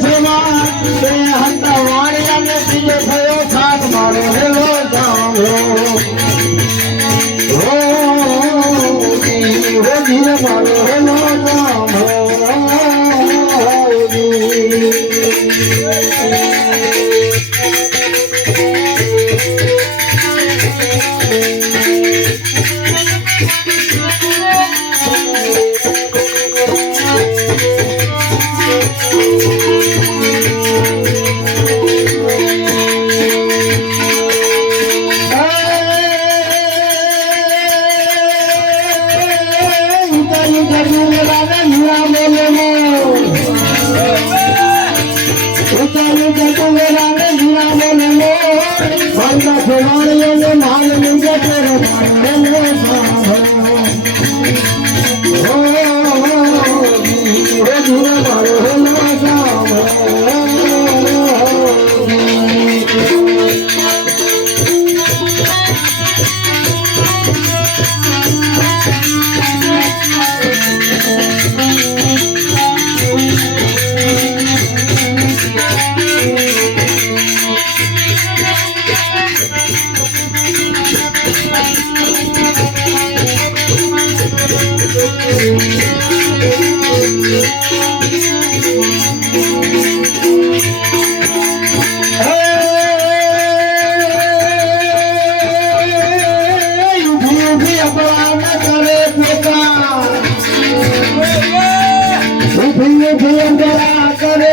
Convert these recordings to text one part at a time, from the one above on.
Thank you. ನನ್ನ ದೇವಾಲಯವು ನಾನು ভেঙে ভেঙে করে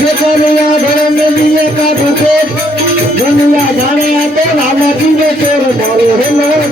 ખેતરિયા ભરણ દિયે કા ભખે જમલા જાણે આ તો લાલજી ને ચોર મારો રે મોર